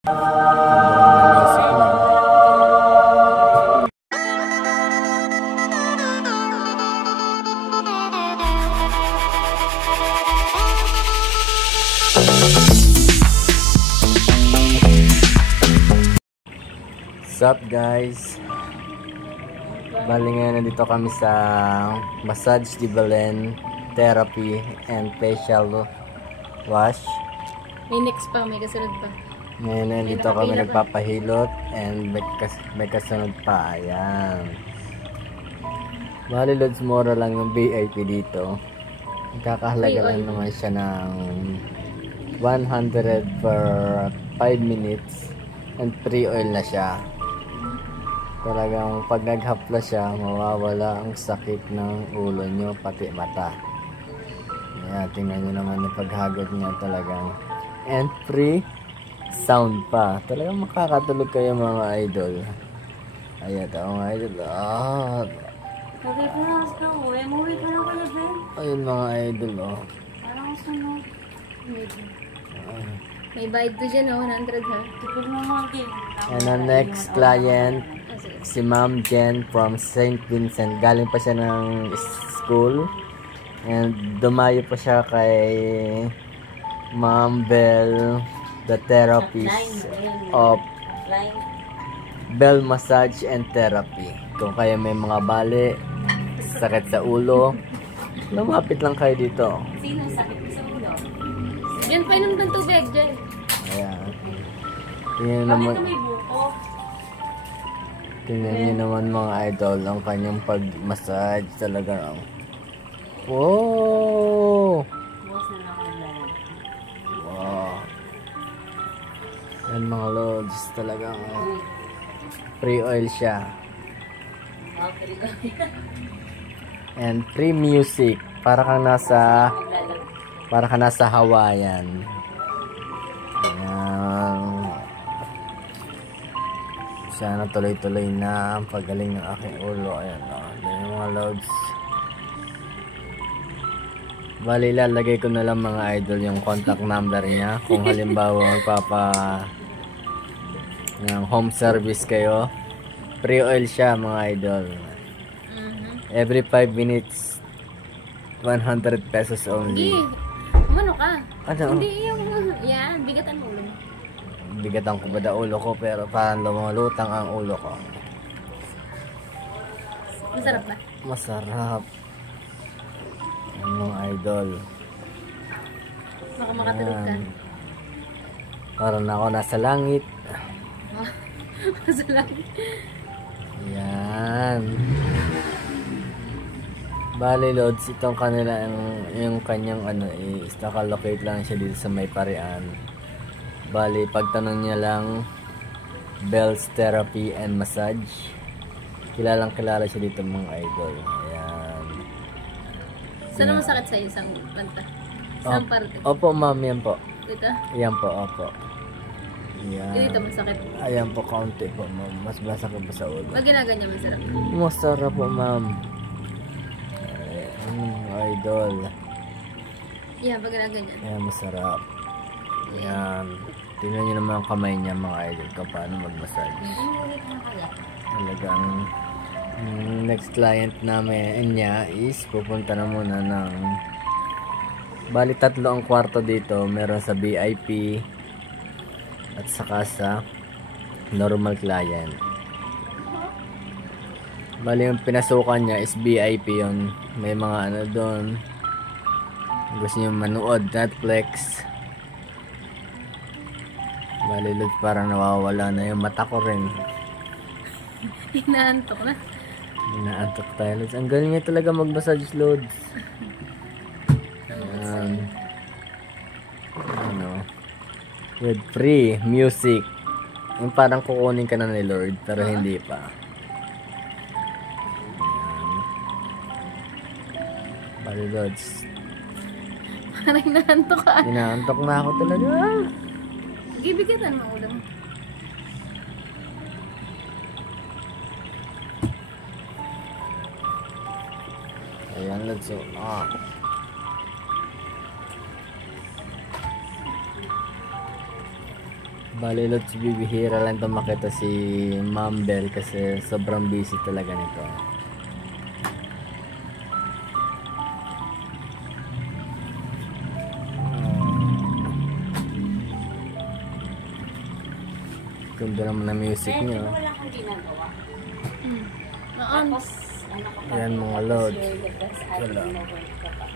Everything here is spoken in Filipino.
What's up guys? Bali ngayon nandito kami sa Massage de Belen Therapy and Facial Wash. May next pa, may kasunod pa. Ngayon nandito kami nagpapahilot and may kasunod pa. Ayan. Bali loads mura lang yung VIP dito. Kakahalaga lang naman siya ng 100 per 5 minutes and free oil na siya. Talagang pag naghapla siya, mawawala ang sakit ng ulo nyo, pati mata. Ayan, tingnan nyo naman yung paghagod niya talagang. And free sound pa. Talagang makakatulog kayo mga idol. Ayan, mga idol. Ayun mga idol, oh. Parang sunod. May bayad to dyan, oh. 100 ha. And the next client, si Ma'am Jen from St. Vincent. Galing pa siya ng school. And dumayo pa siya kay Ma'am Bell, the therapist of Bell Massage and Therapy. Kung kayo may mga bali, sakit sa ulo, lumapit lang kayo dito. Sino sakit sa ulo? Diyan pa inom ng tubig, Jen. Ayan. Tingnan naman. Tingnan nyo naman mga idol ang kanyang pag-massage talaga. Wow! Wow! Yan mga lods, talagang free oil siya. And free music. Para kang nasa Hawaiian. Ayan. Sana tuloy-tuloy na ang pagaling ng aking ulo. Ayan o. Ayan mga loads. Bali, lalagay ko na lang mga idol yung contact number niya. Kung halimbawa ng home service kayo. Free oil siya mga idol. Every 5 minutes 100 pesos only. Hindi. Umano ka? Ano? Hindi yung yan, bigatan mo ulo. Bigatan ko ba ulo ko pero parang lumalutang ang ulo ko. Masarap ba? Masarap. Ang mga idol. Baka makatulog ka. Parang ako nasa langit. Nasa langit. Yan. Bali loads, itong kanila yung kanyang is nakalocate lang siya dito sa may Parian. Bali, pagtanong niya lang Bell's Therapy and Massage. Kilalang kilala siya dito mga idol. Ayan. Saan ang masakit sa'yo? Isang banta? Isang parte? Opo ma'am, yan po. Dito? Ayan po, opo. Ayan. Dito masakit? Ayan po, kaunti po ma'am. Mas masakit po sa ulo. Pag ginaganyan masarap? Masarap po ma'am. Idol. Yeah, pag ginaganyan. Ayan, masarap. Ayan. Tingnan nyo naman ang kamay niya mga idol kung paano mag-massage. Talagang next client namin niya is pupunta na muna ng bali 3 ang kwarto dito. Meron sa VIP at saka sa normal client. Bali yung pinasukan niya is VIP yun. May mga doon. Gusto niyo manood Netflix. Bali lods, parang nawawala na yung mata ko rin. Inaantok na. Inaantok tayo lods. Ang galing niya talaga mag-massage lods. Ayan. With free music. Yung parang kukunin ka na ni Lord pero hindi pa. Bali lods. Parang inaantok ka. Inaantok na ako talaga. Gibigatan mo ulo mo. Ayan lods. So, Bali, Lods, bibihira lang ito makita si Ma'am Bell kasi sobrang busy talaga nito. Ganda naman ang music Kaya niyo. wala kang ginagawa. Noon. Tapos, ano ka pa? Yan mga Lods. You're the best at Wala. mo ka pa.